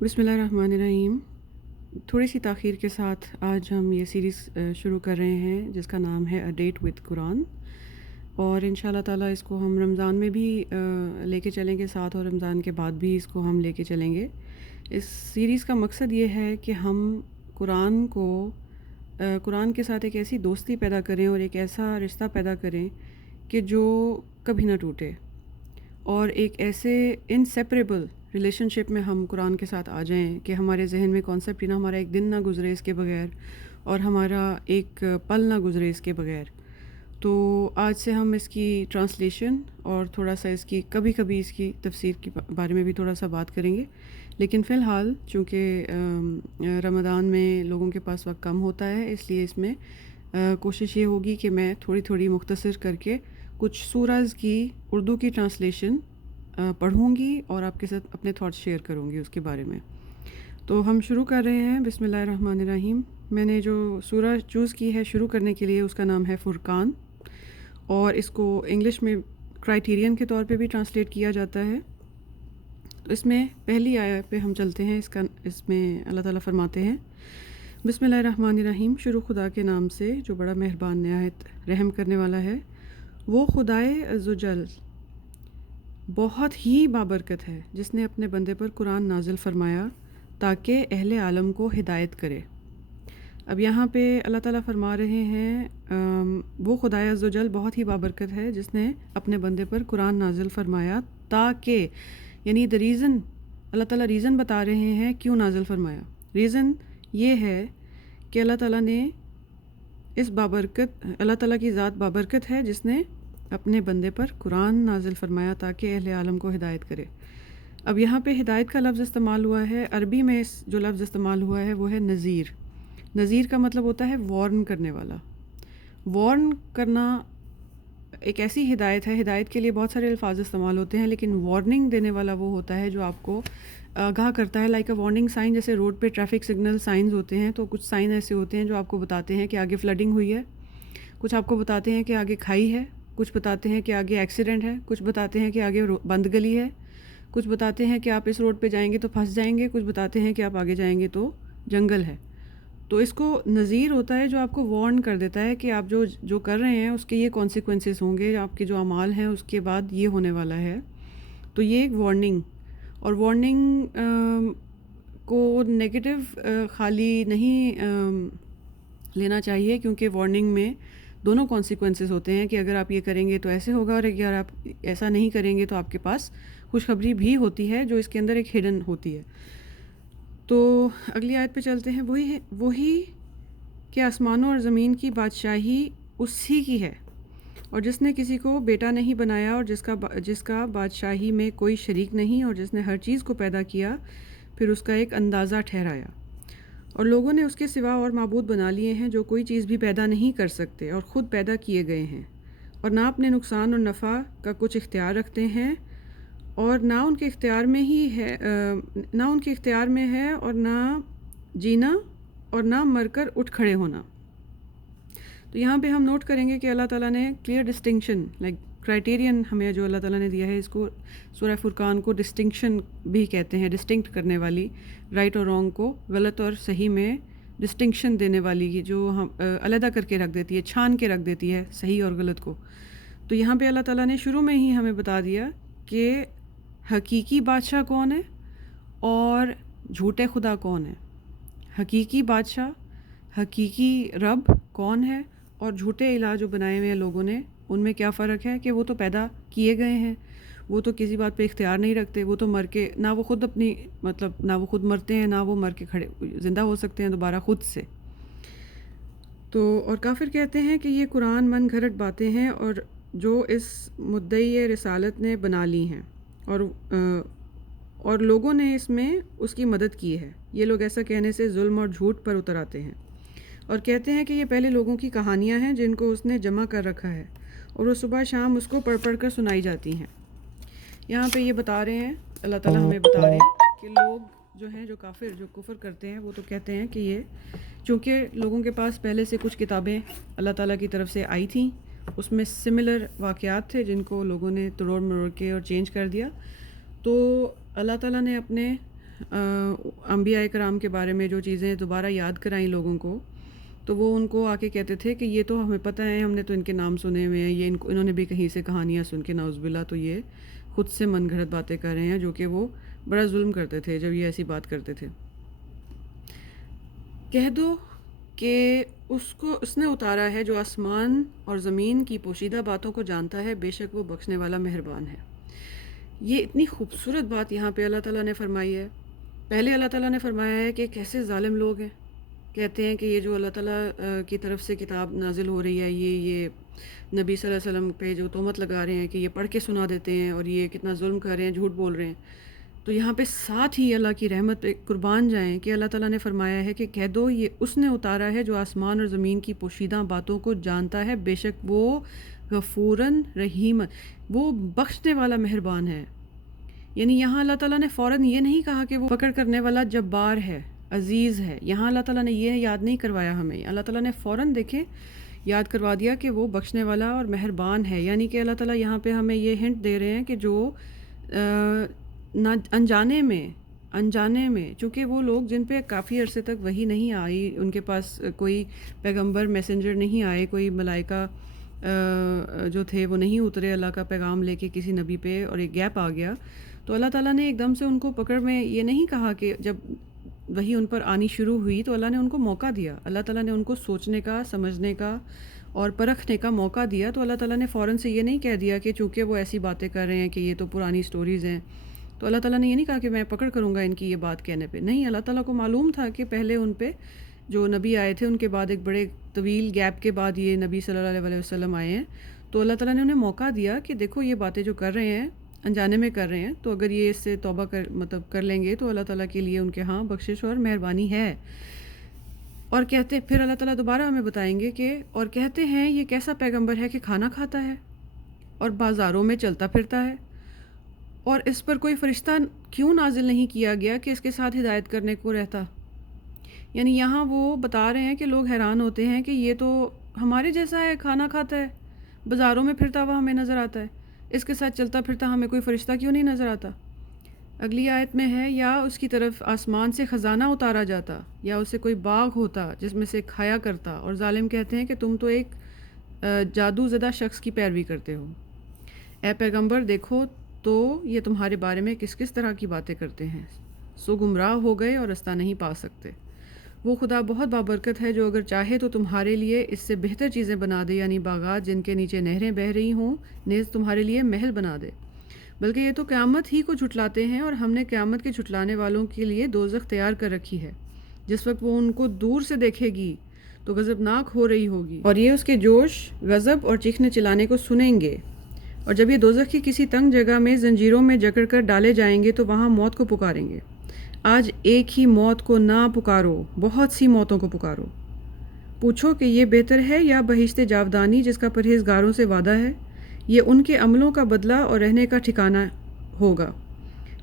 بسم اللہ الرحمن الرحیم۔ تھوڑی سی تاخیر کے ساتھ آج ہم یہ سیریز شروع کر رہے ہیں جس کا نام ہے اے ڈیٹ وتھ قرآن، اور ان شاء اللہ تعالیٰ اس کو ہم رمضان میں بھی لے کے چلیں گے ساتھ، اور رمضان کے بعد بھی اس کو ہم لے کے چلیں گے۔ اس سیریز کا مقصد یہ ہے کہ ہم قرآن کے ساتھ ایک ایسی دوستی پیدا کریں اور ایک ایسا رشتہ پیدا کریں کہ جو کبھی نہ ٹوٹے، اور ایک ایسے انسیپریبل ریلیشن شپ میں ہم قرآن کے ساتھ آ جائیں کہ ہمارے ذہن میں کانسیپٹ ہی نہ، ہمارا ایک دن نہ گزرے اس کے بغیر، اور ہمارا ایک پل نہ گزرے اس کے بغیر۔ تو آج سے ہم اس کی ٹرانسلیشن اور تھوڑا سا اس کی کبھی کبھی اس کی تفسیر کے بارے میں بھی تھوڑا سا بات کریں گے، لیکن فی الحال چونکہ رمضان میں لوگوں کے پاس وقت کم ہوتا ہے، اس لیے اس میں کوشش یہ ہوگی کہ میں تھوڑی تھوڑی مختصر کر کے کچھ سورز کی اردو کی ٹرانسلیشن پڑھوں گی اور آپ کے ساتھ اپنے تھاٹس شیئر کروں گی اس کے بارے میں۔ تو ہم شروع کر رہے ہیں۔ بسم اللہ الرحمن الرحیم۔ میں نے جو سورہ چوز کی ہے شروع کرنے کے لیے، اس کا نام ہے فرقان، اور اس کو انگلش میں کرائٹیرین کے طور پہ بھی ٹرانسلیٹ کیا جاتا ہے۔ تو اس میں پہلی آیت پہ ہم چلتے ہیں۔ اس میں اللہ تعالیٰ فرماتے ہیں، بسم اللہ الرحمن الرحیم، شروع خدا کے نام سے جو بڑا مہربان نہایت رحم کرنے والا ہے۔ وہ خدائے عزوجل بہت ہی بابرکت ہے جس نے اپنے بندے پر قرآن نازل فرمایا تاکہ اہل عالم کو ہدایت کرے۔ اب یہاں پہ اللہ تعالیٰ فرما رہے ہیں وہ خدائے عزوجل بہت ہی بابرکت ہے جس نے اپنے بندے پر قرآن نازل فرمایا تاکہ، یعنی the reason، اللہ تعالیٰ ریزن بتا رہے ہیں کیوں نازل فرمایا۔ ریزن یہ ہے کہ اللہ تعالیٰ نے اللہ تعالیٰ کی ذات بابرکت ہے جس نے اپنے بندے پر قرآن نازل فرمایا تاکہ اہل عالم کو ہدایت کرے۔ اب یہاں پہ ہدایت کا لفظ استعمال ہوا ہے، عربی میں جو لفظ استعمال ہوا ہے وہ ہے نذیر۔ نذیر کا مطلب ہوتا ہے وارن کرنے والا۔ وارن کرنا ایک ایسی ہدایت ہے، ہدایت کے لیے بہت سارے الفاظ استعمال ہوتے ہیں، لیکن وارننگ دینے والا وہ ہوتا ہے جو آپ کو آگاہ کرتا ہے، لائک اے وارننگ سائن۔ جیسے روڈ پہ ٹریفک سگنل سائنز ہوتے ہیں، تو کچھ سائن ایسے ہوتے ہیں جو آپ کو بتاتے ہیں کہ آگے فلڈنگ ہوئی ہے، کچھ آپ کو بتاتے ہیں کہ آگے کھائی ہے، کچھ بتاتے ہیں کہ آگے ایکسیڈنٹ ہے، کچھ بتاتے ہیں کہ آگے بند گلی ہے، کچھ بتاتے ہیں کہ آپ اس روڈ پہ جائیں گے تو پھنس جائیں گے، کچھ بتاتے ہیں کہ آپ آگے جائیں گے تو جنگل ہے۔ تو اس کو نذیر ہوتا ہے جو آپ کو وارن کر دیتا ہے کہ آپ جو کر رہے ہیں اس کے یہ کانسیکوینسز ہوں گے، آپ کے جو اعمال ہیں اس کے بعد یہ ہونے والا ہے۔ تو یہ ایک وارننگ، اور وارننگ کو نیگیٹو خالی نہیں لینا چاہیے، کیونکہ وارننگ میں دونوں کانسیکوینسز ہوتے ہیں کہ اگر آپ یہ کریں گے تو ایسے ہوگا، اور اگر آپ ایسا نہیں کریں گے تو آپ کے پاس خوشخبری بھی ہوتی ہے جو اس کے اندر ایک ہڈن ہوتی ہے۔ تو اگلی آیت پہ چلتے ہیں۔ وہی کہ آسمانوں اور زمین کی بادشاہی اسی کی ہے، اور جس نے کسی کو بیٹا نہیں بنایا، اور جس کا بادشاہی میں کوئی شریک نہیں، اور جس نے ہر چیز کو پیدا کیا پھر اس کا ایک اندازہ ٹھہرایا۔ اور لوگوں نے اس کے سوا اور معبود بنا لیے ہیں جو کوئی چیز بھی پیدا نہیں کر سکتے اور خود پیدا کیے گئے ہیں، اور نہ اپنے نقصان اور نفع کا کچھ اختیار رکھتے ہیں، اور نہ ان کے اختیار میں ہے اور نہ جینا اور نہ مر کر اٹھ کھڑے ہونا۔ تو یہاں پہ ہم نوٹ کریں گے کہ اللہ تعالیٰ نے کلیئر ڈسٹنکشن، لائک کرائٹیرین ہمیں جو اللہ تعالیٰ نے دیا ہے، اس کو سورہ فرقان کو ڈسٹنکشن بھی کہتے ہیں، ڈسٹنکٹ کرنے والی، رائٹ اور رانگ کو، غلط اور صحیح میں ڈسٹنکشن دینے والی، جو ہم علیحدہ کر کے رکھ دیتی ہے، چھان کے رکھ دیتی ہے صحیح اور غلط کو۔ تو یہاں پہ اللہ تعالیٰ نے شروع میں ہی ہمیں بتا دیا کہ حقیقی بادشاہ کون ہے اور جھوٹے خدا کون ہے۔ حقیقی بادشاہ، حقیقی رب کون ہے، اور جھوٹے الہ جو بنائے ہوئے ہیں لوگوں نے، ان میں کیا فرق ہے کہ وہ تو پیدا کیے گئے ہیں، وہ تو کسی بات پہ اختیار نہیں رکھتے، وہ تو مر کے نہ وہ خود نہ وہ خود مرتے ہیں، نہ وہ مر کے زندہ ہو سکتے ہیں دوبارہ خود سے۔ تو اور کافر کہتے ہیں کہ یہ قرآن من گھڑت باتیں ہیں اور جو اس مدعی رسالت نے بنا لی ہیں، اور لوگوں نے اس میں اس کی مدد کی ہے۔ یہ لوگ ایسا کہنے سے ظلم اور جھوٹ پر اتر آتے ہیں، اور کہتے ہیں کہ یہ پہلے لوگوں کی کہانیاں ہیں جن کو اس نے جمع کر رکھا ہے، اور وہ صبح شام اس کو پڑھ پڑھ کر سنائی جاتی ہیں۔ یہاں پہ یہ بتا رہے ہیں، اللہ تعالیٰ ہمیں بتا رہے ہیں کہ لوگ جو ہیں جو کفر کرتے ہیں، وہ تو کہتے ہیں کہ یہ چونکہ لوگوں کے پاس پہلے سے کچھ کتابیں اللہ تعالیٰ کی طرف سے آئی تھیں، اس میں سملر واقعات تھے جن کو لوگوں نے توڑ مروڑ کے اور چینج کر دیا، تو اللہ تعالیٰ نے اپنے انبیاء کرام کے بارے میں جو چیزیں دوبارہ یاد کرائیں لوگوں کو، تو وہ ان کو آ کے کہتے تھے کہ یہ تو ہمیں پتہ ہے، ہم نے تو ان کے نام سنے ہوئے ہیں، یہ انہوں نے بھی کہیں سے کہانیاں سن کے نعوذ باللہ، تو یہ خود سے من گھڑت باتیں کر رہے ہیں، جو کہ وہ بڑا ظلم کرتے تھے جب یہ ایسی بات کرتے تھے۔ کہہ دو کہ اس نے اتارا ہے جو آسمان اور زمین کی پوشیدہ باتوں کو جانتا ہے، بے شک وہ بخشنے والا مہربان ہے۔ یہ اتنی خوبصورت بات یہاں پہ اللہ تعالیٰ نے فرمائی ہے۔ پہلے اللہ تعالیٰ نے فرمایا ہے کہ کیسے ظالم لوگ ہیں، کہتے ہیں کہ یہ جو اللہ تعالیٰ کی طرف سے کتاب نازل ہو رہی ہے، یہ نبی صلی اللہ علیہ وسلم پہ جو تہمت لگا رہے ہیں کہ یہ پڑھ کے سنا دیتے ہیں اور یہ کتنا ظلم کر رہے ہیں، جھوٹ بول رہے ہیں۔ تو یہاں پہ ساتھ ہی اللہ کی رحمت پہ قربان جائیں کہ اللہ تعالیٰ نے فرمایا ہے کہ کہہ دو یہ اس نے اتارا ہے جو آسمان اور زمین کی پوشیدہ باتوں کو جانتا ہے، بے شک وہ غفوراً رحیم، وہ بخشنے والا مہربان ہے۔ یعنی یہاں اللہ تعالیٰ نے فوراً یہ نہیں کہا کہ وہ پکڑ کرنے والا جبار ہے، عزیز ہے۔ یہاں اللہ تعالیٰ نے یہ یاد نہیں کروایا ہمیں، اللہ تعالیٰ نے فوراً دیکھیں یاد کروا دیا کہ وہ بخشنے والا اور مہربان ہے۔ یعنی کہ اللہ تعالیٰ یہاں پہ ہمیں یہ ہنٹ دے رہے ہیں کہ جو نہ انجانے میں چونکہ وہ لوگ جن پہ کافی عرصے تک وحی نہیں آئی، ان کے پاس کوئی پیغمبر میسنجر نہیں آئے، کوئی ملائکہ جو تھے وہ نہیں اترے اللہ کا پیغام لے کے کسی نبی پہ، اور ایک گیپ آ گیا، تو اللہ تعالیٰ نے ایک دم سے ان کو پکڑ میں یہ نہیں کہا کہ جب وہی ان پر آنی شروع ہوئی تو اللہ نے ان کو موقع دیا، اللہ تعالیٰ نے ان کو سوچنے کا، سمجھنے کا اور پرکھنے کا موقع دیا۔ تو اللہ تعالیٰ نے فوراً سے یہ نہیں کہہ دیا کہ چونکہ وہ ایسی باتیں کر رہے ہیں کہ یہ تو پرانی سٹوریز ہیں، تو اللہ تعالیٰ نے یہ نہیں کہا کہ میں پکڑ کروں گا ان کی یہ بات کہنے پہ، نہیں، اللہ تعالیٰ کو معلوم تھا کہ پہلے ان پہ جو نبی آئے تھے ان کے بعد ایک بڑے طویل گیپ کے بعد یہ نبی صلی اللہ علیہ وسلم آئے ہیں، تو اللہ تعالیٰ نے انہیں موقع دیا کہ دیکھو یہ باتیں جو کر رہے ہیں انجانے میں کر رہے ہیں، تو اگر یہ اس سے توبہ کر لیں گے تو اللہ تعالیٰ کے لیے ان کے ہاں بخشش اور مہربانی ہے۔ اور پھر اللہ تعالیٰ دوبارہ ہمیں بتائیں گے کہ اور کہتے ہیں یہ کیسا پیغمبر ہے کہ کھانا کھاتا ہے اور بازاروں میں چلتا پھرتا ہے، اور اس پر کوئی فرشتہ کیوں نازل نہیں کیا گیا کہ اس کے ساتھ ہدایت کرنے کو رہتا۔ یعنی یہاں وہ بتا رہے ہیں کہ لوگ حیران ہوتے ہیں کہ یہ تو ہمارے جیسا ہے، کھانا کھاتا ہے، بازاروں میں پھرتا ہوا ہمیں نظر آتا ہے، اس کے ساتھ چلتا پھرتا ہمیں کوئی فرشتہ کیوں نہیں نظر آتا؟ اگلی آیت میں ہے یا اس کی طرف آسمان سے خزانہ اتارا جاتا، یا اسے کوئی باغ ہوتا جس میں سے کھایا کرتا، اور ظالم کہتے ہیں کہ تم تو ایک جادو زدہ شخص کی پیروی کرتے ہو۔ اے پیغمبر دیکھو تو یہ تمہارے بارے میں کس کس طرح کی باتیں کرتے ہیں، سو گمراہ ہو گئے اور رستہ نہیں پا سکتے۔ وہ خدا بہت بابرکت ہے جو اگر چاہے تو تمہارے لیے اس سے بہتر چیزیں بنا دے، یعنی باغات جن کے نیچے نہریں بہہ رہی ہوں، نیز تمہارے لیے محل بنا دے۔ بلکہ یہ تو قیامت ہی کو جھٹلاتے ہیں، اور ہم نے قیامت کے جھٹلانے والوں کے لیے دوزخ تیار کر رکھی ہے، جس وقت وہ ان کو دور سے دیکھے گی تو غضبناک ہو رہی ہوگی، اور یہ اس کے جوش، غضب اور چیخنے چلانے کو سنیں گے۔ اور جب یہ دوزخ کی کسی تنگ جگہ میں زنجیروں میں جکڑ کر ڈالے جائیں گے تو وہاں موت کو پکاریں گے۔ آج ایک ہی موت کو نہ پکارو، بہت سی موتوں کو پکارو۔ پوچھو کہ یہ بہتر ہے یا بہشت جاودانی جس کا پرہیزگاروں سے وعدہ ہے؟ یہ ان کے عملوں کا بدلہ اور رہنے کا ٹھکانہ ہوگا،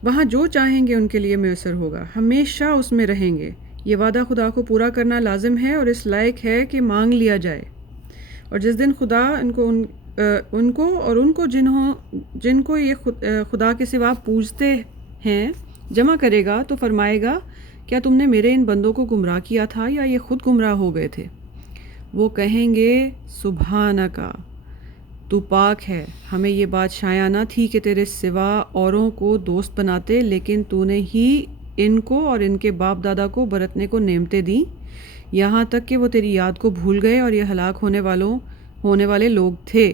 وہاں جو چاہیں گے ان کے لیے میسر ہوگا، ہمیشہ اس میں رہیں گے۔ یہ وعدہ خدا کو پورا کرنا لازم ہے اور اس لائق ہے کہ مانگ لیا جائے۔ اور جس دن خدا ان کو جن کو یہ خدا کے سوا پوجتے ہیں جمع کرے گا تو فرمائے گا کیا تم نے میرے ان بندوں کو گمراہ کیا تھا یا یہ خود گمراہ ہو گئے تھے؟ وہ کہیں گے سبحانکا، تو پاک ہے، ہمیں یہ بات شایع نہ تھی کہ تیرے سوا اوروں کو دوست بناتے، لیکن تو نے ہی ان کو اور ان کے باپ دادا کو برتنے کو نعمتیں دیں، یہاں تک کہ وہ تیری یاد کو بھول گئے اور یہ ہلاک ہونے والے لوگ تھے۔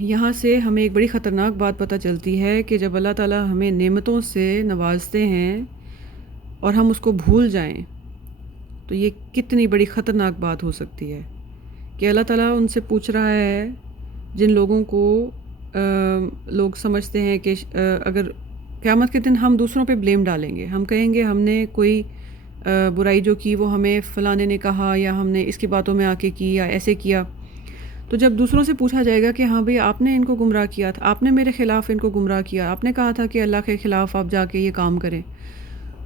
یہاں سے ہمیں ایک بڑی خطرناک بات پتہ چلتی ہے کہ جب اللہ تعالیٰ ہمیں نعمتوں سے نوازتے ہیں اور ہم اس کو بھول جائیں تو یہ کتنی بڑی خطرناک بات ہو سکتی ہے کہ اللہ تعالیٰ ان سے پوچھ رہا ہے جن لوگوں کو لوگ سمجھتے ہیں کہ اگر قیامت کے دن ہم دوسروں پہ بلیم ڈالیں گے، ہم کہیں گے ہم نے کوئی برائی جو کی وہ ہمیں فلانے نے کہا یا ہم نے اس کی باتوں میں آ کے کی یا ایسے کیا، تو جب دوسروں سے پوچھا جائے گا کہ ہاں بھئی آپ نے ان کو گمراہ کیا تھا، آپ نے میرے خلاف ان کو گمراہ کیا، آپ نے کہا تھا کہ اللہ کے خلاف آپ جا کے یہ کام کریں،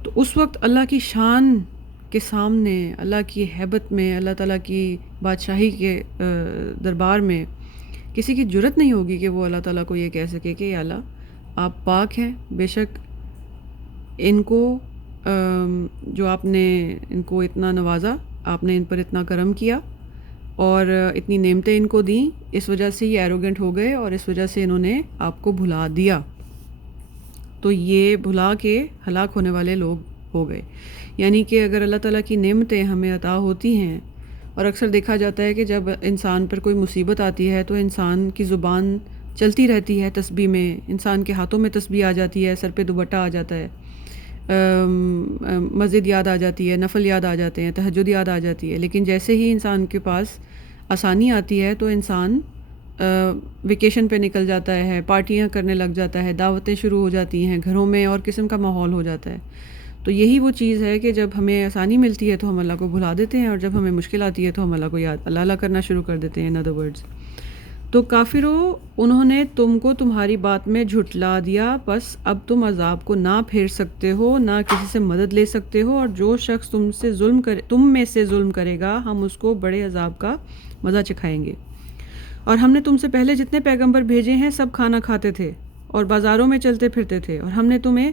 تو اس وقت اللہ کی شان کے سامنے، اللہ کی ہیبت میں، اللہ تعالیٰ کی بادشاہی کے دربار میں کسی کی جرت نہیں ہوگی کہ وہ اللہ تعالیٰ کو یہ کہہ سکے کہ یا اللہ آپ پاک ہیں، بے شک ان کو جو آپ نے ان کو اتنا نوازا، آپ نے ان پر اتنا کرم کیا اور اتنی نعمتیں ان کو دیں، اس وجہ سے یہ ایروگنٹ ہو گئے اور اس وجہ سے انہوں نے آپ کو بھلا دیا، تو یہ بھلا کے ہلاک ہونے والے لوگ ہو گئے۔ یعنی کہ اگر اللہ تعالیٰ کی نعمتیں ہمیں عطا ہوتی ہیں، اور اکثر دیکھا جاتا ہے کہ جب انسان پر کوئی مصیبت آتی ہے تو انسان کی زبان چلتی رہتی ہے تسبیح میں، انسان کے ہاتھوں میں تسبیح آ جاتی ہے، سر پہ دوپٹہ آ جاتا ہے، مسجد یاد آ جاتی ہے، نفل یاد آ جاتے ہیں، تہجد یاد آ جاتی ہے، لیکن جیسے ہی انسان کے پاس آسانی آتی ہے تو انسان ویکیشن پہ نکل جاتا ہے، پارٹیاں کرنے لگ جاتا ہے، دعوتیں شروع ہو جاتی ہیں، گھروں میں اور قسم کا ماحول ہو جاتا ہے۔ تو یہی وہ چیز ہے کہ جب ہمیں آسانی ملتی ہے تو ہم اللہ کو بھلا دیتے ہیں، اور جب ہمیں مشکل آتی ہے تو ہم اللہ کو یاد اللہ کرنا شروع کر دیتے ہیں۔ ان ادر ورڈز، تو کافروں، انہوں نے تم کو تمہاری بات میں جھٹلا دیا، بس اب تم عذاب کو نہ پھیر سکتے ہو، نہ کسی سے مدد لے سکتے ہو، اور جو شخص تم میں سے ظلم کرے گا ہم اس کو بڑے عذاب کا مزہ چکھائیں گے۔ اور ہم نے تم سے پہلے جتنے پیغمبر بھیجے ہیں سب کھانا کھاتے تھے اور بازاروں میں چلتے پھرتے تھے، اور ہم نے تمہیں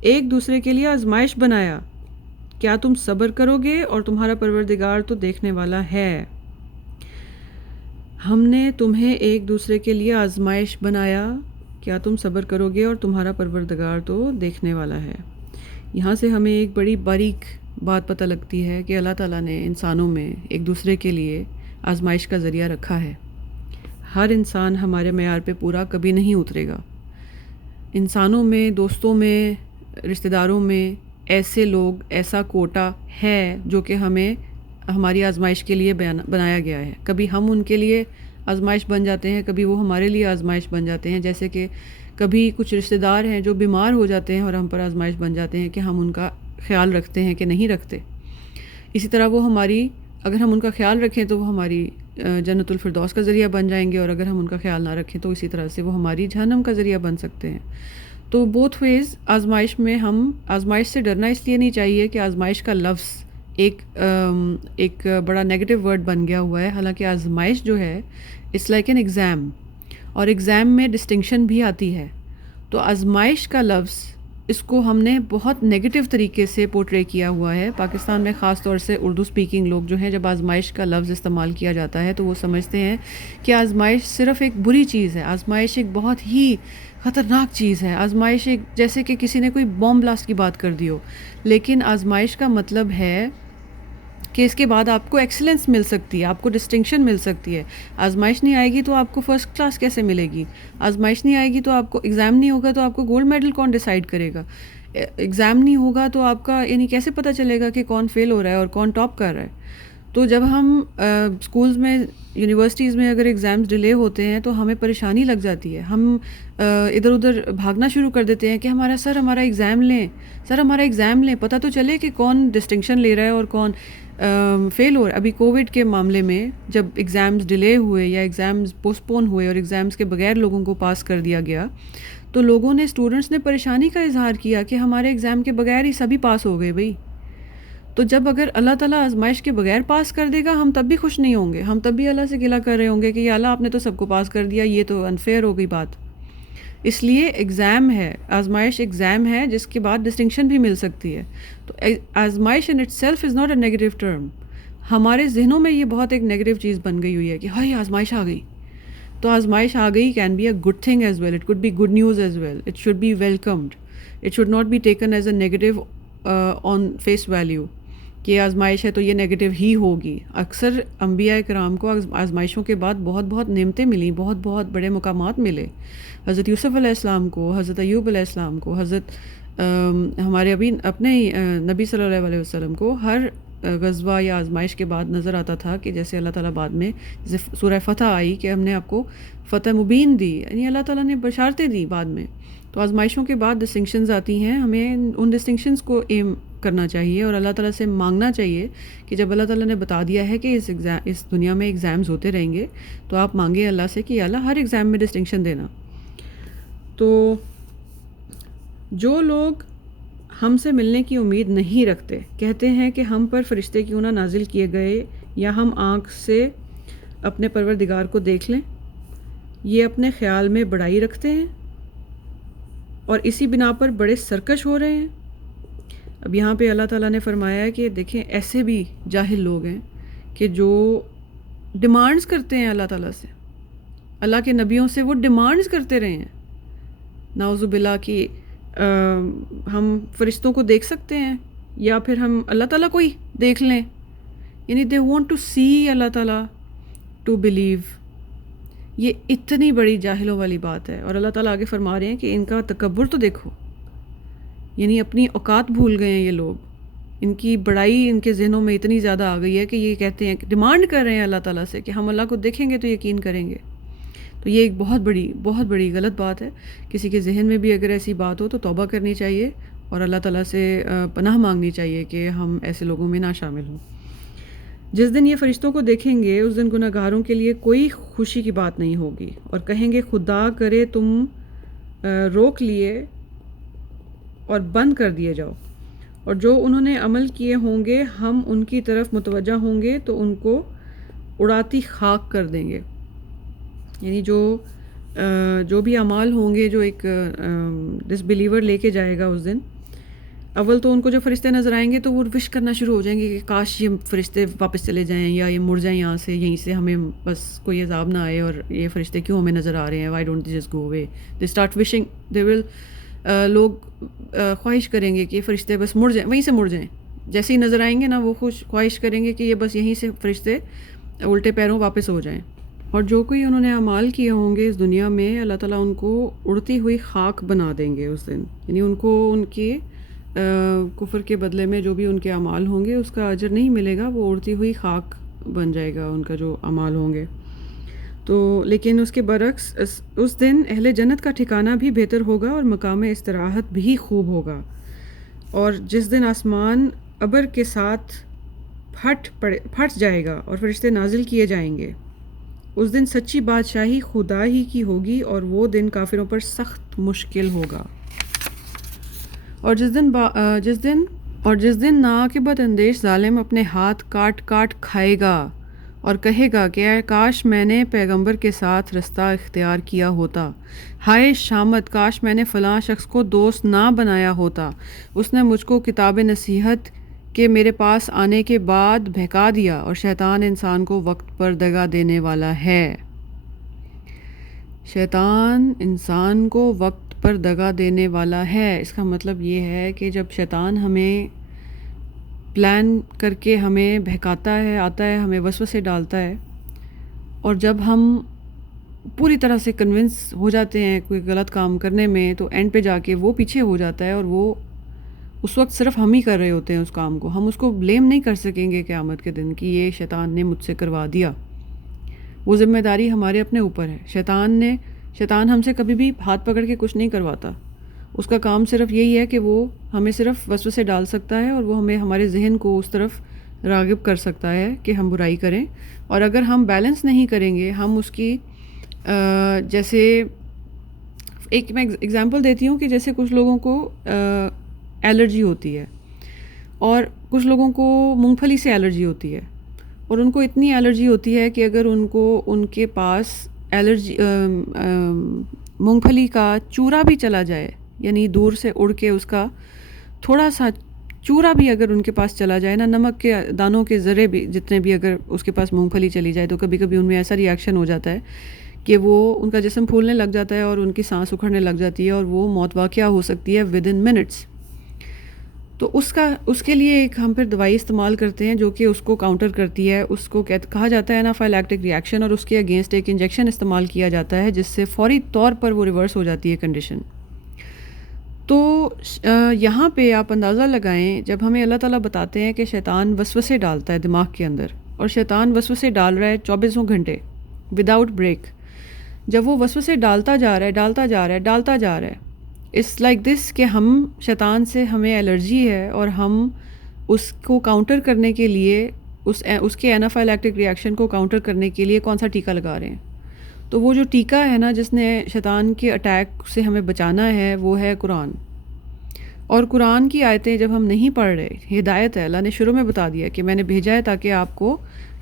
ایک دوسرے کے لیے آزمائش بنایا، کیا تم صبر کرو گے؟ اور تمہارا پروردگار تو دیکھنے والا ہے۔ ہم نے تمہیں ایک دوسرے کے لیے آزمائش بنایا، کیا تم صبر کرو گے؟ اور تمہارا پروردگار تو دیکھنے والا ہے۔ یہاں سے ہمیں ایک بڑی باریک بات پتہ لگتی ہے کہ اللہ تعالیٰ نے انسانوں میں ایک دوسرے کے لیے آزمائش کا ذریعہ رکھا ہے۔ ہر انسان ہمارے معیار پہ پورا کبھی نہیں اترے گا۔ انسانوں میں، دوستوں میں، رشتہ داروں میں ایسے لوگ، ایسا کوٹا ہے جو کہ ہمیں ہماری آزمائش کے لیے بنایا گیا ہے۔ کبھی ہم ان کے لیے آزمائش بن جاتے ہیں، کبھی وہ ہمارے لیے آزمائش بن جاتے ہیں، جیسے کہ کبھی کچھ رشتہ دار ہیں جو بیمار ہو جاتے ہیں اور ہم پر آزمائش بن جاتے ہیں کہ ہم ان کا خیال رکھتے ہیں کہ نہیں رکھتے۔ اسی طرح وہ اگر ہم ان کا خیال رکھیں تو وہ ہماری جنت الفردوس کا ذریعہ بن جائیں گے، اور اگر ہم ان کا خیال نہ رکھیں تو اسی طرح سے وہ ہماری جہنم کا ذریعہ بن سکتے ہیں۔ تو بوتھ ویز آزمائش میں آزمائش سے ڈرنا اس لیے نہیں چاہیے کہ آزمائش کا لفظ ایک بڑا نیگیٹو ورڈ بن گیا ہوا ہے، حالانکہ آزمائش جو ہے اٹس لائک این ایگزام، اور ایگزام میں ڈسٹنکشن بھی آتی ہے۔ تو آزمائش کا لفظ، اس کو ہم نے بہت نیگیٹو طریقے سے پورٹرے کیا ہوا ہے پاکستان میں، خاص طور سے اردو سپیکنگ لوگ جو ہیں، جب آزمائش کا لفظ استعمال کیا جاتا ہے تو وہ سمجھتے ہیں کہ آزمائش صرف ایک بری چیز ہے، آزمائش ایک بہت ہی خطرناک چیز ہے، آزمائش ایک جیسے کہ کسی نے کوئی بام بلاسٹ کی بات کر دی ہو۔ لیکن آزمائش کا مطلب ہے کہ اس کے بعد آپ کو ایکسلنس مل سکتی ہے، آپ کو ڈسٹنکشن مل سکتی ہے۔ آزمائش نہیں آئے گی تو آپ کو فرسٹ کلاس کیسے ملے گی؟ آزمائش نہیں آئے گی تو آپ کو ایگزام نہیں ہوگا تو آپ کو گولڈ میڈل کون ڈیسائیڈ کرے گا؟ ایگزام نہیں ہوگا تو آپ کا یعنی کیسے پتہ چلے گا کہ کون فیل ہو رہا ہے اور کون ٹاپ کر رہا ہے؟ تو جب ہم اسکولز میں، یونیورسٹیز میں اگر ایگزامز ڈیلے ہوتے ہیں تو ہمیں پریشانی لگ جاتی ہے، ہم ادھر ادھر بھاگنا شروع کر دیتے ہیں کہ ہمارا ایگزام لیں، سر ہمارا ایگزام لیں، پتہ تو چلے کہ کون ڈسٹنکشن لے رہا ہے اور کون فیل ہو رہا ہے۔ ابھی کووڈ کے معاملے میں جب ایگزامز ڈیلے ہوئے یا ایگزامز پوسٹ پون ہوئے اور ایگزامز کے بغیر لوگوں کو پاس کر دیا گیا، تو لوگوں نے، اسٹوڈنٹس نے پریشانی کا اظہار کیا کہ ہمارے ایگزام کے بغیر ہی سبھی پاس ہو گئے بھئی۔ تو جب اگر اللہ تعالیٰ آزمائش کے بغیر پاس کر دے گا ہم تب بھی خوش نہیں ہوں گے، ہم تب بھی اللہ سے گلہ کر رہے ہوں گے کہ یا اللہ آپ نے تو سب کو پاس کر دیا، یہ تو انفیئر ہو گئی بات۔ اس لیے ایگزام ہے، آزمائش ایگزام ہے جس کے بعد ڈسٹنکشن بھی مل سکتی ہے۔ تو آزمائش in it self is not a negative term. ہمارے ذہنوں میں یہ بہت ایک نیگیٹو چیز بن گئی ہوئی ہے کہ ہائی آزمائش آ گئی، تو آزمائش آ گئی can be a good thing as well, it could be good news as well, it should be welcomed, it should not be taken as a negative on face value کہ آزمائش ہے تو یہ نیگیٹو ہی ہوگی۔ اکثر انبیاء کرام کو آزمائشوں کے بعد بہت بہت نعمتیں ملیں، بہت بہت بڑے مقامات ملے۔ حضرت یوسف علیہ السلام کو، حضرت ایوب علیہ السلام کو، حضرت ہمارے اپنے نبی صلی اللہ علیہ وسلم کو ہر غزوہ یا آزمائش کے بعد نظر آتا تھا کہ جیسے اللہ تعالیٰ بعد میں جیسے سورہ فتح آئی کہ ہم نے آپ کو فتح مبین دی، یعنی اللہ تعالیٰ نے بشارتیں دی بعد میں۔ تو آزمائشوں کے بعد ڈسٹنکشنز آتی ہیں، ہمیں ان ڈسٹنکشنز کو ایم کرنا چاہیے اور اللہ تعالیٰ سے مانگنا چاہیے کہ جب اللہ تعالیٰ نے بتا دیا ہے کہ اس دنیا میں ایگزامز ہوتے رہیں گے تو آپ مانگیں اللہ سے کہ اللہ ہر ایگزام میں ڈسٹنکشن دینا۔ تو جو لوگ ہم سے ملنے کی امید نہیں رکھتے، کہتے ہیں کہ ہم پر فرشتے کیوں نہ نازل کیے گئے یا ہم آنکھ سے اپنے پروردگار کو دیکھ لیں، یہ اپنے خیال میں بڑائی رکھتے ہیں اور اسی بنا پر بڑے سرکش ہو رہے ہیں۔ اب یہاں پہ اللہ تعالیٰ نے فرمایا ہے کہ دیکھیں ایسے بھی جاہل لوگ ہیں کہ جو ڈیمانڈز کرتے ہیں اللہ تعالیٰ سے، اللہ کے نبیوں سے وہ ڈیمانڈز کرتے رہے ہیں نعوذ باللہ کہ ہم فرشتوں کو دیکھ سکتے ہیں یا پھر ہم اللہ تعالیٰ کو ہی دیکھ لیں، یعنی دے وانٹ ٹو سی اللہ تعالیٰ ٹو بلیو. یہ اتنی بڑی جاہلوں والی بات ہے. اور اللہ تعالیٰ آگے فرما رہے ہیں کہ ان کا تکبر تو دیکھو، یعنی اپنی اوقات بھول گئے ہیں یہ لوگ، ان کی بڑائی ان کے ذہنوں میں اتنی زیادہ آ گئی ہے کہ یہ کہتے ہیں، ڈیمانڈ کر رہے ہیں اللہ تعالیٰ سے کہ ہم اللہ کو دیکھیں گے تو یقین کریں گے. تو یہ ایک بہت بڑی غلط بات ہے. کسی کے ذہن میں بھی اگر ایسی بات ہو تو توبہ کرنی چاہیے اور اللہ تعالیٰ سے پناہ مانگنی چاہیے کہ ہم ایسے لوگوں میں نہ شامل ہوں. جس دن یہ فرشتوں کو دیکھیں گے اس دن گناہگاروں کے لیے کوئی خوشی کی بات نہیں ہوگی، اور کہیں گے خدا کرے تم روک لیے اور بند کر دیے جاؤ، اور جو انہوں نے عمل کیے ہوں گے ہم ان کی طرف متوجہ ہوں گے تو ان کو اڑاتی خاک کر دیں گے. یعنی جو بھی اعمال ہوں گے جو ایک ڈس بلیور لے کے جائے گا اس دن، اول تو ان کو جو فرشتے نظر آئیں گے تو وہ وش کرنا شروع ہو جائیں گے کہ کاش یہ فرشتے واپس چلے جائیں یا یہ مڑ جائیں یہاں سے، یہیں سے ہمیں بس کوئی عذاب نہ آئے، اور یہ فرشتے کیوں ہمیں نظر آ رہے ہیں، why don't they just go away. They start wishing, they will لوگ خواہش کریں گے کہ یہ فرشتے بس مڑ جائیں، وہیں سے مڑ جائیں. جیسے ہی نظر آئیں گے نا وہ خواہش کریں گے کہ یہ بس یہیں سے فرشتے الٹے پیروں واپس ہو جائیں. اور جو کوئی انہوں نے اعمال کیے ہوں گے اس دنیا میں اللہ تعالیٰ ان کو اڑتی ہوئی خاک بنا دیں گے اس دن. یعنی ان کو ان کے کفر کے بدلے میں جو بھی ان کے اعمال ہوں گے اس کا اجر نہیں ملے گا، وہ اڑتی ہوئی خاک بن جائے گا ان کا جو اعمال ہوں گے. تو لیکن اس کے برعکس اس دن اہل جنت کا ٹھکانہ بھی بہتر ہوگا اور مقام استراحت بھی خوب ہوگا. اور جس دن آسمان ابر کے ساتھ پھٹ جائے گا اور فرشتے نازل کیے جائیں گے، اس دن سچی بادشاہی خدا ہی کی ہوگی اور وہ دن کافروں پر سخت مشکل ہوگا. اور جس دن ناعاقبت اندیش ظالم اپنے ہاتھ کاٹ کھائے گا اور کہے گا کہ اے کاش میں نے پیغمبر کے ساتھ رستہ اختیار کیا ہوتا، ہائے شامت کاش میں نے فلاں شخص کو دوست نہ بنایا ہوتا، اس نے مجھ کو کتاب نصیحت کے میرے پاس آنے کے بعد بہکا دیا. اور شیطان انسان کو وقت پر دگا دینے والا ہے. شیطان انسان کو وقت پر دگا دینے والا ہے. اس کا مطلب یہ ہے کہ جب شیطان ہمیں پلان کر کے ہمیں بہکاتا ہے، آتا ہے، ہمیں وسوسے ڈالتا ہے، اور جب ہم پوری طرح سے کنونس ہو جاتے ہیں کوئی غلط کام کرنے میں، تو اینڈ پہ جا کے وہ پیچھے ہو جاتا ہے، اور وہ اس وقت صرف ہم ہی کر رہے ہوتے ہیں اس کام کو. ہم اس کو بلیم نہیں کر سکیں گے قیامت کے دن کہ یہ شیطان نے مجھ سے کروا دیا. وہ ذمہ داری ہمارے اپنے اوپر ہے. شیطان ہم سے کبھی بھی ہاتھ پکڑ کے کچھ نہیں کرواتا. اس کا کام صرف یہی ہے کہ وہ ہمیں صرف وسوسے ڈال سکتا ہے، اور وہ ہمیں ہمارے ذہن کو اس طرف راغب کر سکتا ہے کہ ہم برائی کریں. اور اگر ہم بیلنس نہیں کریں گے، ہم اس کی جیسے ایک میں اگزامپل دیتی ہوں کہ جیسے کچھ لوگوں کو الرجی ہوتی ہے، اور کچھ لوگوں کو مونگ پھلی سے الرجی ہوتی ہے، اور ان کو اتنی الرجی ہوتی ہے کہ اگر ان کے پاس مونگ پھلی کا چورا بھی چلا جائے، یعنی دور سے اڑ کے اس کا تھوڑا سا چورا بھی اگر ان کے پاس چلا جائے نا، نمک کے دانوں کے ذرے بھی جتنے بھی اگر اس کے پاس مونگ پھلی چلی جائے، تو کبھی کبھی ان میں ایسا ری ایکشن ہو جاتا ہے کہ وہ ان کا جسم پھولنے لگ جاتا ہے اور ان کی سانس اکھڑنے لگ جاتی ہے، اور وہ موت واقعہ ہو سکتی ہے ود ان منٹس. تو اس کے لیے ایک ہم پھر دوائی استعمال کرتے ہیں جو کہ اس کو کاؤنٹر کرتی ہے. اس کو کہا جاتا ہے انافائلیکٹک ری ایکشن، اور اس کے اگینسٹ ایک انجیکشن استعمال کیا جاتا ہے جس سے فوری طور پر وہ ریورس ہو جاتی ہے کنڈیشن. تو یہاں پہ آپ اندازہ لگائیں، جب ہمیں اللہ تعالیٰ بتاتے ہیں کہ شیطان وسوسے ڈالتا ہے دماغ کے اندر، اور شیطان وسوسے ڈال رہا ہے 24 گھنٹے وداؤٹ بریک. جب وہ وسوسے ڈالتا جا رہا ہے اٹس لائک دس کہ ہم شیطان سے ہمیں الرجی ہے، اور ہم اس کو کاؤنٹر کرنے کے لیے اس کے انافائلیکٹک ری ایکشن کو کاؤنٹر کرنے کے لیے کون سا ٹیکہ لگا رہے ہیں. تو وہ جو ٹیکہ ہے نا جس نے شیطان کے اٹیک سے ہمیں بچانا ہے، وہ ہے قرآن. اور قرآن کی آیتیں جب ہم نہیں پڑھ رہے، ہدایت ہے، اللہ نے شروع میں بتا دیا کہ میں نے بھیجا ہے تاکہ آپ کو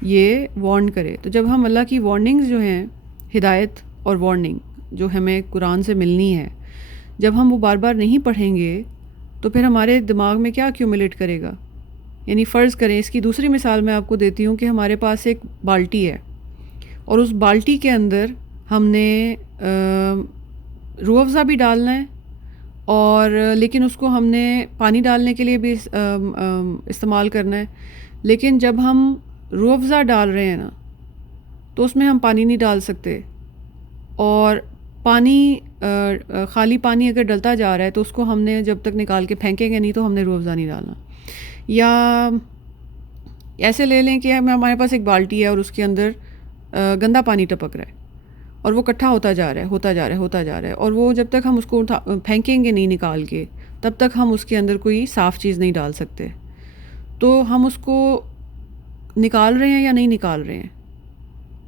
یہ وارن کرے. تو جب ہم اللہ کی وارننگز جو ہیں، ہدایت اور وارننگ جو ہمیں قرآن سے ملنی ہے، جب ہم وہ بار بار نہیں پڑھیں گے تو پھر ہمارے دماغ میں کیا ایکیومولیٹ کرے گا. یعنی فرض کریں، اس کی دوسری مثال میں آپ کو دیتی ہوں کہ ہمارے پاس ایک بالٹی ہے اور اس بالٹی کے اندر ہم نے روح افزا بھی ڈالنا ہے، اور لیکن اس کو ہم نے پانی ڈالنے کے لیے بھی استعمال کرنا ہے. لیکن جب ہم روح افزا ڈال رہے ہیں نا تو اس میں ہم پانی نہیں ڈال سکتے، اور پانی خالی پانی اگر ڈلتا جا رہا ہے تو اس کو ہم نے جب تک نکال کے پھینکیں گے نہیں تو ہم نے روح افزا نہیں ڈالنا. یا ایسے لے لیں کہ ہمارے پاس ایک بالٹی ہے اور اس کے اندر گندا پانی ٹپک رہا ہے اور وہ اکٹھا ہوتا جا رہا ہے، اور وہ جب تک ہم اس کو پھینکیں گے نہیں نکال کے تب تک ہم اس کے اندر کوئی صاف چیز نہیں ڈال سکتے. تو ہم اس کو نکال رہے ہیں یا نہیں نکال رہے ہیں،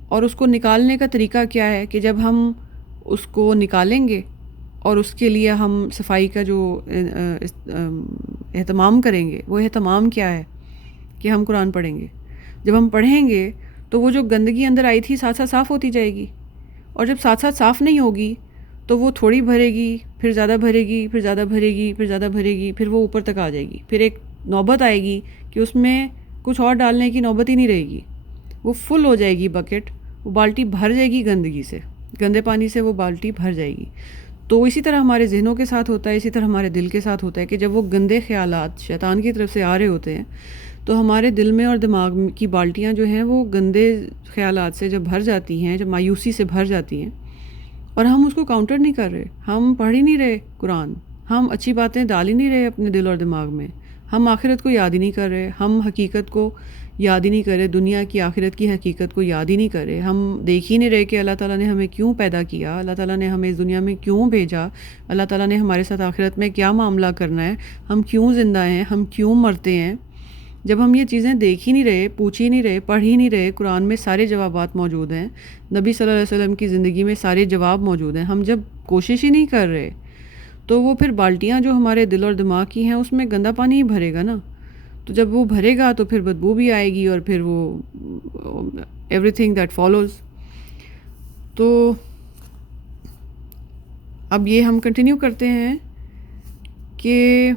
اور اس کو نکالنے کا طریقہ کیا ہے کہ جب ہم اس کو نکالیں گے اور اس کے لیے ہم صفائی کا جو اہتمام کریں گے، وہ اہتمام کیا ہے کہ ہم قرآن پڑھیں گے. جب ہم پڑھیں گے تو وہ جو گندگی اندر آئی تھی ساتھ ساتھ صاف ہوتی جائے گی، اور جب ساتھ ساتھ صاف نہیں ہوگی تو وہ تھوڑی بھرے گی، پھر زیادہ بھرے گی، پھر زیادہ بھرے گی، پھر زیادہ بھرے گی، پھر وہ اوپر تک آ جائے گی. پھر ایک نوبت آئے گی کہ اس میں کچھ اور ڈالنے کی نوبت ہی نہیں رہے گی، وہ فل ہو جائے گی بکٹ، وہ بالٹی بھر جائے گی گندگی سے، گندے پانی سے وہ بالٹی بھر جائے گی. تو اسی طرح ہمارے ذہنوں کے ساتھ ہوتا ہے، اسی طرح ہمارے دل کے ساتھ ہوتا ہے کہ جب وہ گندے خیالات شیطان کی طرف سے آ رہے ہوتے ہیں تو ہمارے دل میں اور دماغ کی بالٹیاں جو ہیں وہ گندے خیالات سے جب بھر جاتی ہیں، جب مایوسی سے بھر جاتی ہیں، اور ہم اس کو کاؤنٹر نہیں کر رہے، ہم پڑھ ہی نہیں رہے قرآن، ہم اچھی باتیں ڈال ہی نہیں رہے اپنے دل اور دماغ میں، ہم آخرت کو یاد ہی نہیں کر رہے، ہم حقیقت کو یاد ہی نہیں کر رہے، دنیا کی آخرت کی حقیقت کو یاد ہی نہیں کر رہے، ہم دیکھ ہی نہیں رہے کہ اللہ تعالیٰ نے ہمیں کیوں پیدا کیا، اللہ تعالیٰ نے ہمیں اس دنیا میں کیوں بھیجا، اللہ تعالیٰ نے ہمارے ساتھ آخرت میں کیا معاملہ کرنا ہے، ہم کیوں زندہ ہیں، ہم کیوں مرتے ہیں. جب ہم یہ چیزیں دیکھ ہی نہیں رہے، پوچھ ہی نہیں رہے، پڑھ ہی نہیں رہے، قرآن میں سارے جوابات موجود ہیں، نبی صلی اللہ علیہ وسلم کی زندگی میں سارے جواب موجود ہیں، ہم جب کوشش ہی نہیں کر رہے تو وہ پھر بالٹیاں جو ہمارے دل اور دماغ کی ہیں اس میں گندا پانی ہی بھرے گا نا. تو جب وہ بھرے گا تو پھر بدبو بھی آئے گی، اور پھر وہ ایوری تھنگ دیٹ فالوز. تو اب یہ ہم کنٹینیو کرتے ہیں کہ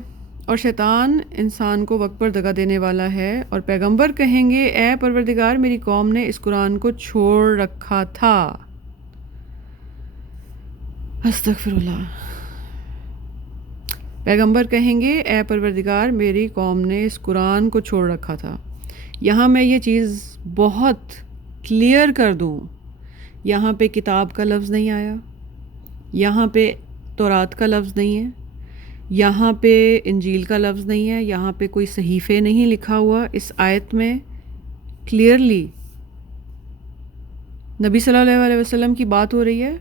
اور شیطان انسان کو وقت پر دگا دینے والا ہے، اور پیغمبر کہیں گے اے پروردگار میری قوم نے اس قرآن کو چھوڑ رکھا تھا. استغفر اللہ. پیغمبر کہیں گے اے پروردگار میری قوم نے اس قرآن کو چھوڑ رکھا تھا. یہاں میں یہ چیز بہت کلیئر کر دوں، یہاں پہ کتاب کا لفظ نہیں آیا، یہاں پہ تورات کا لفظ نہیں ہے، یہاں پہ انجیل کا لفظ نہیں ہے، یہاں پہ کوئی صحیفے نہیں لکھا ہوا. اس آیت میں کلیئرلی نبی صلی اللہ علیہ وسلم کی بات ہو رہی ہے،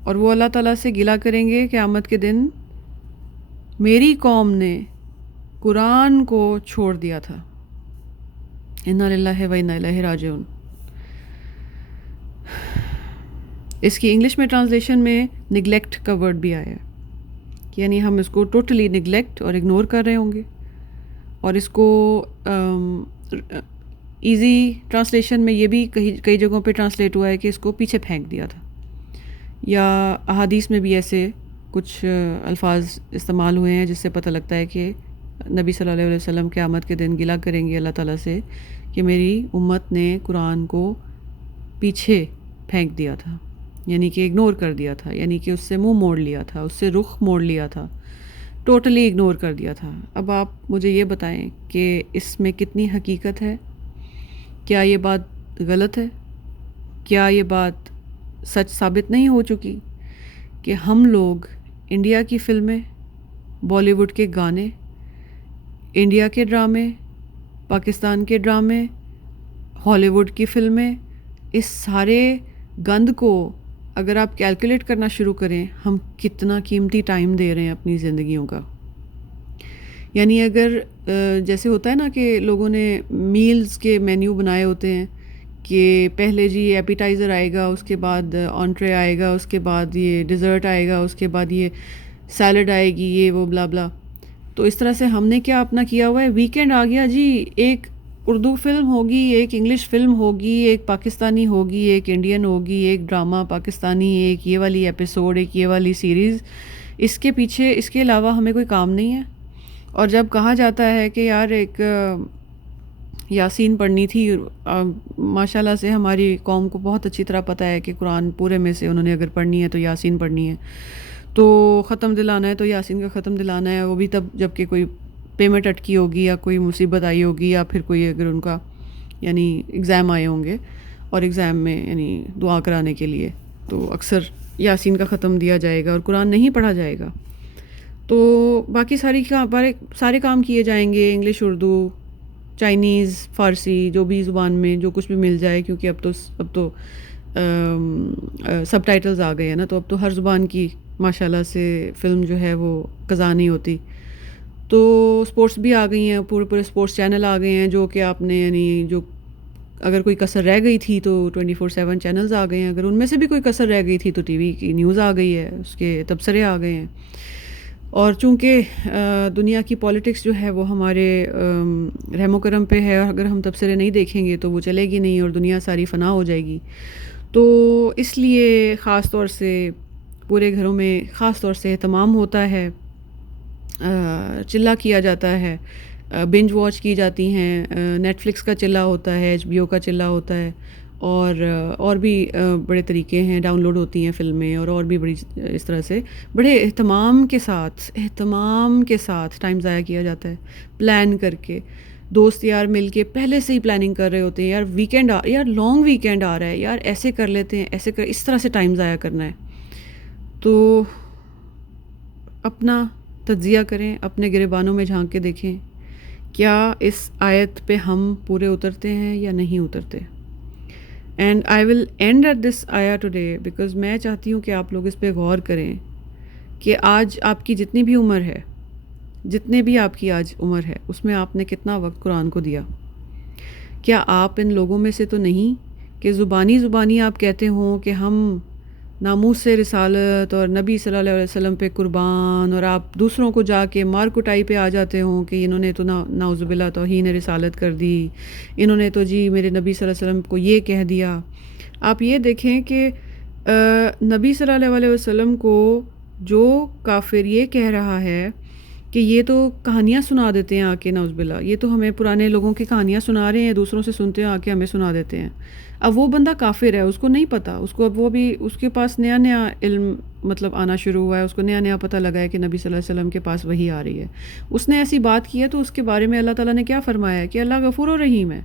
اور وہ اللہ تعالیٰ سے گلہ کریں گے قیامت کے دن میری قوم نے قرآن کو چھوڑ دیا تھا. انا للہ و انا الیہ راجعون. اس کی انگلش میں ٹرانسلیشن میں نگلیکٹ کا ورڈ بھی آیا ہے، یعنی ہم اس کو ٹوٹلی نگلیکٹ اور اگنور کر رہے ہوں گے. اور اس کو ایزی ٹرانسلیشن میں یہ بھی کئی جگہوں پہ ٹرانسلیٹ ہوا ہے کہ اس کو پیچھے پھینک دیا تھا، یا احادیث میں بھی ایسے کچھ الفاظ استعمال ہوئے ہیں جس سے پتہ لگتا ہے کہ نبی صلی اللہ علیہ وسلم قیامت کے دن گلہ کریں گے اللہ تعالیٰ سے کہ میری امت نے قرآن کو پیچھے پھینک دیا تھا، یعنی کہ اگنور کر دیا تھا، یعنی کہ اس سے منہ موڑ لیا تھا، اس سے رخ موڑ لیا تھا، ٹوٹلی اگنور کر دیا تھا. اب آپ مجھے یہ بتائیں کہ اس میں کتنی حقیقت ہے؟ کیا یہ بات غلط ہے؟ کیا یہ بات سچ ثابت نہیں ہو چکی کہ ہم لوگ انڈیا کی فلمیں، بالی ووڈ کے گانے، انڈیا کے ڈرامے، پاکستان کے ڈرامے، ہالی ووڈ کی فلمیں، اس سارے گند کو اگر آپ کیلکولیٹ کرنا شروع کریں ہم کتنا قیمتی ٹائم دے رہے ہیں اپنی زندگیوں کا. یعنی اگر جیسے ہوتا ہے نا کہ لوگوں نے میلز کے مینیو بنائے ہوتے ہیں کہ پہلے جی ایپیٹائزر آئے گا، اس کے بعد آنٹرے آئے گا، اس کے بعد یہ ڈیزرٹ آئے گا، اس کے بعد یہ سیلڈ آئے گی، یہ وہ بلا بلا. تو اس طرح سے ہم نے کیا اپنا کیا ہوا ہے، ویکینڈ آ گیا جی، ایک اردو فلم ہوگی، ایک انگلش فلم ہوگی، ایک پاکستانی ہوگی، ایک انڈین ہوگی، ایک ڈرامہ پاکستانی، ایک یہ والی ایپیسوڈ، ایک یہ والی سیریز، اس کے پیچھے اس کے علاوہ ہمیں کوئی کام نہیں ہے. اور جب کہا جاتا ہے کہ یار ایک یاسین پڑھنی تھی، ماشاء اللہ سے ہماری قوم کو بہت اچھی طرح پتہ ہے کہ قرآن پورے میں سے انہوں نے اگر پڑھنی ہے تو یاسین پڑھنی ہے، تو ختم دلانا ہے تو یاسین کا ختم دلانا ہے، وہ بھی تب جب کہ کوئی پیمنٹ اٹکی ہوگی یا کوئی مصیبت آئی ہوگی یا پھر کوئی اگر ان کا یعنی ایگزام آئے ہوں گے اور ایگزام میں یعنی دعا کرانے کے لیے تو اکثر یاسین کا ختم دیا جائے گا اور قرآن نہیں پڑھا جائے گا. تو باقی سارے کام کیے جائیں گے، انگلش، اردو، چائنیز، فارسی، جو بھی زبان میں جو کچھ بھی مل جائے، کیونکہ اب تو سب ٹائٹلز آ گئے ہیں نا، تو اب تو ہر زبان کی ماشاءاللہ سے فلم جو ہے وہ قضا نہیں ہوتی. تو سپورٹس بھی آ گئی ہیں، پورے سپورٹس چینل آ گئے ہیں جو کہ آپ نے یعنی جو اگر کوئی کسر رہ گئی تھی تو 24/7 چینلز آ گئے ہیں، اگر ان میں سے بھی کوئی کسر رہ گئی تھی تو ٹی وی کی نیوز آ گئی ہے، اس کے تبصرے آ گئے ہیں. اور چونکہ دنیا کی پالیٹکس جو ہے وہ ہمارے رحم و کرم پہ ہے، اور اگر ہم تبصرے نہیں دیکھیں گے تو وہ چلے گی نہیں اور دنیا ساری فنا ہو جائے گی. تو اس لیے خاص طور سے پورے گھروں میں خاص طور سے اہتمام ہوتا ہے، چلہ کیا جاتا ہے، بنج واچ کی جاتی ہیں، نیٹ فلکس کا چلہ ہوتا ہے، HBO کا چلہ ہوتا ہے، اور بھی بڑے طریقے ہیں، ڈاؤن لوڈ ہوتی ہیں فلمیں، اور بھی بڑی اس طرح سے بڑے اہتمام کے ساتھ ٹائم ضائع کیا جاتا ہے، پلان کر کے. دوست یار مل کے پہلے سے ہی پلاننگ کر رہے ہوتے ہیں، یار لانگ ویکینڈ آ رہا ہے، یار ایسے کر لیتے ہیں، اس طرح سے ٹائم ضائع کرنا ہے. تو اپنا تجزیہ کریں، اپنے گریبانوں میں جھانک کے دیکھیں کیا اس آیت پہ ہم پورے اترتے ہیں یا نہیں اترتے. And I will end at this آیا ٹوڈے بیکاز میں چاہتی ہوں کہ آپ لوگ اس پہ غور کریں کہ آج آپ کی جتنی بھی عمر ہے، جتنے بھی آپ کی آج عمر ہے، اس میں آپ نے کتنا وقت قرآن کو دیا. کیا آپ ان لوگوں میں سے تو نہیں کہ زبانی آپ کہتے ہوں کہ ہم ناموس سے رسالت اور نبی صلی اللہ علیہ وسلم پہ قربان، اور آپ دوسروں کو جا کے مار کٹائی پہ آ جاتے ہوں کہ انہوں نے تو نعوذ باللہ توہین رسالت کر دی، انہوں نے تو جی میرے نبی صلی اللہ علیہ وسلم کو یہ کہہ دیا. آپ یہ دیکھیں کہ نبی صلی اللہ علیہ وسلم کو جو کافر یہ کہہ رہا ہے کہ یہ تو کہانیاں سنا دیتے ہیں آ کے، نعوذ باللہ، یہ تو ہمیں پرانے لوگوں کی کہانیاں سنا رہے ہیں، دوسروں سے سنتے ہیں آ کے ہمیں سنا دیتے ہیں. اب وہ بندہ کافر ہے، اس کو نہیں پتہ، اس کو اب وہ بھی اس کے پاس نیا علم مطلب آنا شروع ہوا ہے، اس کو نیا پتہ لگا ہے کہ نبی صلی اللہ علیہ وسلم کے پاس وحی آ رہی ہے. اس نے ایسی بات کی ہے تو اس کے بارے میں اللہ تعالیٰ نے کیا فرمایا ہے کہ اللہ غفور و رحیم ہے،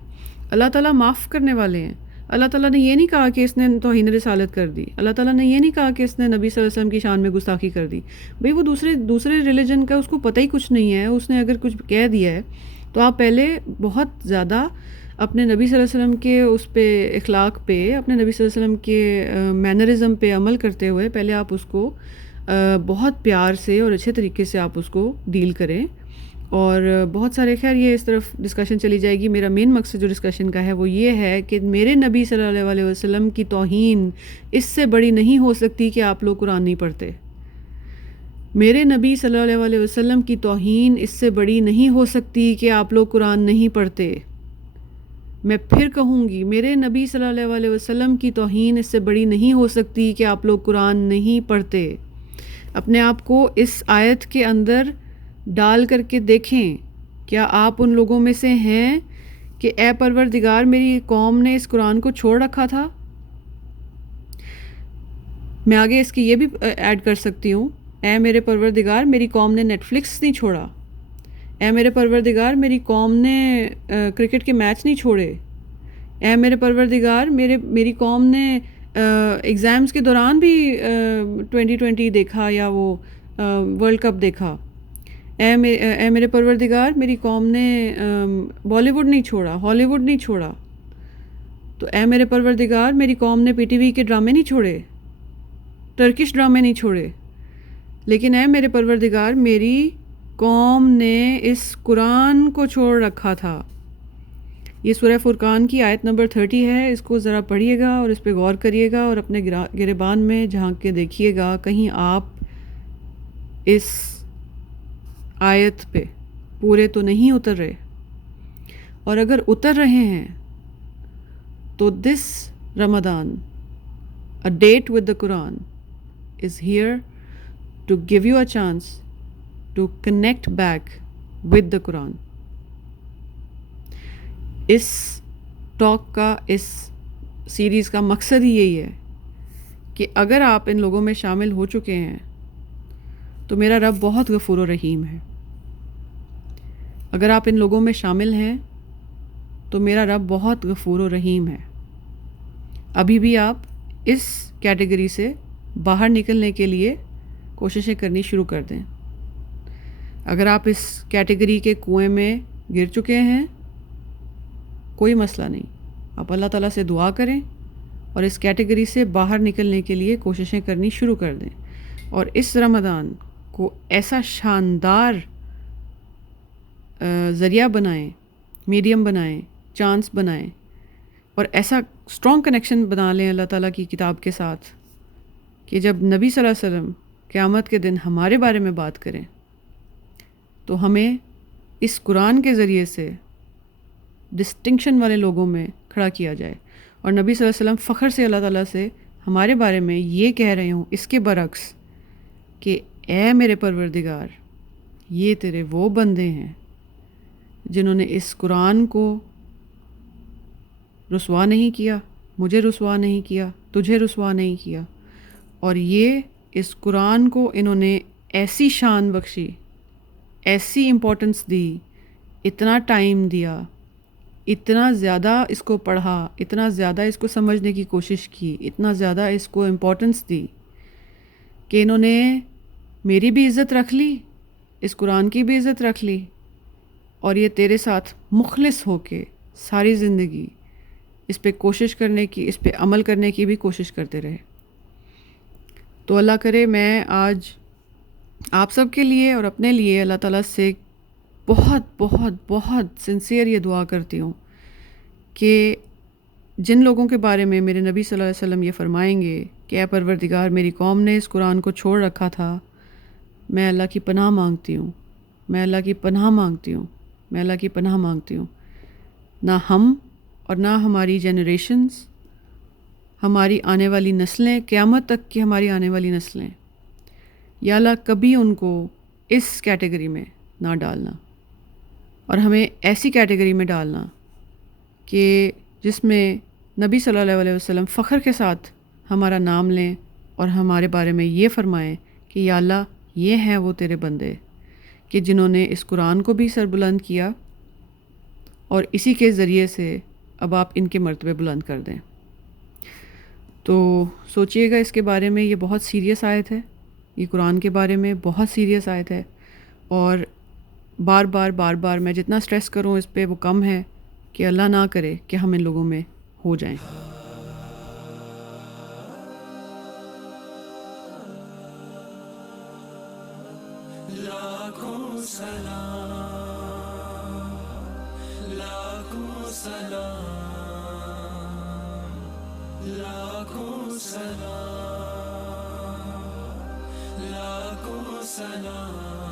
اللہ تعالیٰ معاف کرنے والے ہیں. اللہ تعالیٰ نے یہ نہیں کہا کہ اس نے توہین رسالت کر دی، اللہ تعالیٰ نے یہ نہیں کہا کہ اس نے نبی صلی اللہ علیہ وسلم کی شان میں گستاخی کر دی. بھئی وہ دوسرے ریلیجن کا اس کو پتہ ہی کچھ نہیں ہے، اس نے اگر کچھ کہہ دیا ہے تو آپ پہلے بہت زیادہ اپنے نبی صلی اللہ علیہ وسلم کے اس پہ اخلاق پہ، اپنے نبی صلی اللہ علیہ وسلم کے مینرزم پہ عمل کرتے ہوئے پہلے آپ اس کو بہت پیار سے اور اچھے طریقے سے آپ اس کو ڈیل کریں. اور بہت سارے خیر یہ اس طرف ڈسکشن چلی جائے گی. میرا مین مقصد جو ڈسکشن کا ہے وہ یہ ہے کہ میرے نبی صلی اللہ علیہ وسلم کی توہین اس سے بڑی نہیں ہو سکتی کہ آپ لوگ قرآن نہیں پڑھتے. میرے نبی صلی اللہ علیہ وسلم کی توہین اس سے بڑی نہیں ہو سکتی کہ آپ لوگ قرآن نہیں پڑھتے. میں پھر کہوں گی، میرے نبی صلی اللہ علیہ وسلم کی توہین اس سے بڑی نہیں ہو سکتی کہ آپ لوگ قرآن نہیں پڑھتے. اپنے آپ کو اس آیت کے اندر ڈال کر کے دیکھیں، کیا آپ ان لوگوں میں سے ہیں کہ اے پروردگار میری قوم نے اس قرآن کو چھوڑ رکھا تھا. میں آگے اس کی یہ بھی ایڈ کر سکتی ہوں، اے میرے پروردگار میری قوم نے نیٹ فلکس نہیں چھوڑا، اے میرے پروردگار میری قوم نے کرکٹ کے میچ نہیں چھوڑے، اے میرے پروردگار میری قوم نے ایگزامز کے دوران بھی 2020 دیکھا یا وہ ورلڈ کپ دیکھا، اے میرے پروردگار میری قوم نے بالی ووڈ نہیں چھوڑا، ہالی ووڈ نہیں چھوڑا. تو اے میرے پروردگار میری قوم نے PTV کے ڈرامے نہیں چھوڑے، ٹرکش ڈرامے نہیں چھوڑے، لیکن اے میرے پروردگار میری قوم نے اس قرآن کو چھوڑ رکھا تھا. یہ سورہ فرقان کی آیت نمبر 30 ہے. اس کو ذرا پڑھیے گا اور اس پہ غور کریے گا اور اپنے گریبان میں جھانک کے دیکھیے گا کہیں آپ اس آیت پہ پورے تو نہیں اتر رہے. اور اگر اتر رہے ہیں تو دس رمضان a date with the Quran is here to give you a chance to connect back with the Quran. اس ٹاک کا, اس سیریز کا مقصد ہی یہی ہے کہ اگر آپ ان لوگوں میں شامل ہو چکے ہیں تو میرا رب بہت غفور و رحیم ہے. اگر آپ ان لوگوں میں شامل ہیں تو میرا رب بہت غفور و رحیم ہے. ابھی بھی آپ اس کیٹیگری سے باہر نکلنے کے لیے کوششیں کرنی شروع کر دیں. اگر آپ اس کیٹیگری کے کنویں میں گر چکے ہیں, کوئی مسئلہ نہیں, آپ اللہ تعالیٰ سے دعا کریں اور اس کیٹیگری سے باہر نکلنے کے لیے کوششیں کرنی شروع کر دیں. اور اس رمضان کو ایسا شاندار ذریعہ بنائیں, میڈیم بنائیں, چانس بنائیں, اور ایسا اسٹرانگ کنیکشن بنا لیں اللہ تعالیٰ کی کتاب کے ساتھ کہ جب نبی صلی اللہ علیہ وسلم قیامت کے دن ہمارے بارے میں بات کریں تو ہمیں اس قرآن کے ذریعے سے ڈسٹنکشن والے لوگوں میں کھڑا کیا جائے, اور نبی صلی اللہ علیہ وسلم فخر سے اللہ تعالیٰ سے ہمارے بارے میں یہ کہہ رہے ہوں اس کے برعکس کہ اے میرے پروردگار, یہ تیرے وہ بندے ہیں جنہوں نے اس قرآن کو رسوا نہیں کیا, مجھے رسوا نہیں کیا, تجھے رسوا نہیں کیا, اور یہ اس قرآن کو انہوں نے ایسی شان بخشی, ایسی امپورٹنس دی, اتنا ٹائم دیا, اتنا زیادہ اس کو پڑھا, اتنا زیادہ اس کو سمجھنے کی کوشش کی, اتنا زیادہ اس کو امپورٹنس دی کہ انہوں نے میری بھی عزت رکھ لی, اس قرآن کی بھی عزت رکھ لی, اور یہ تیرے ساتھ مخلص ہو کے ساری زندگی اس پہ کوشش کرنے کی, اس پہ عمل کرنے کی بھی کوشش کرتے رہے. تو اللہ کرے میں آج آپ سب کے لیے اور اپنے لیے اللہ تعالیٰ سے بہت بہت بہت سنسیئر یہ دعا کرتی ہوں کہ جن لوگوں کے بارے میں میرے نبی صلی اللہ علیہ وسلم یہ فرمائیں گے کہ اے پروردگار میری قوم نے اس قرآن کو چھوڑ رکھا تھا, میں اللہ کی پناہ مانگتی ہوں, میں اللہ کی پناہ مانگتی ہوں, میں اللہ کی پناہ مانگتی ہوں. نہ ہم اور نہ ہماری جنریشنز, ہماری آنے والی نسلیں, قیامت تک کی ہماری آنے والی نسلیں, یا اللہ کبھی ان کو اس کیٹیگری میں نہ ڈالنا, اور ہمیں ایسی کیٹیگری میں ڈالنا کہ جس میں نبی صلی اللہ علیہ وسلم فخر کے ساتھ ہمارا نام لیں اور ہمارے بارے میں یہ فرمائیں کہ یا اللہ یہ ہیں وہ تیرے بندے کہ جنہوں نے اس قرآن کو بھی سر بلند کیا, اور اسی کے ذریعے سے اب آپ ان کے مرتبے بلند کر دیں. تو سوچئے گا اس کے بارے میں, یہ بہت سیریس آیت ہے, یہ قرآن کے بارے میں بہت سیریس آیت ہے, اور بار بار میں جتنا سٹریس کروں اس پہ وہ کم ہے کہ اللہ نہ کرے کہ ہم ان لوگوں میں ہو جائیں. لاکھوں سلام, لاکھوں سلام, لاکھوں سلام, لاکھوں سلام.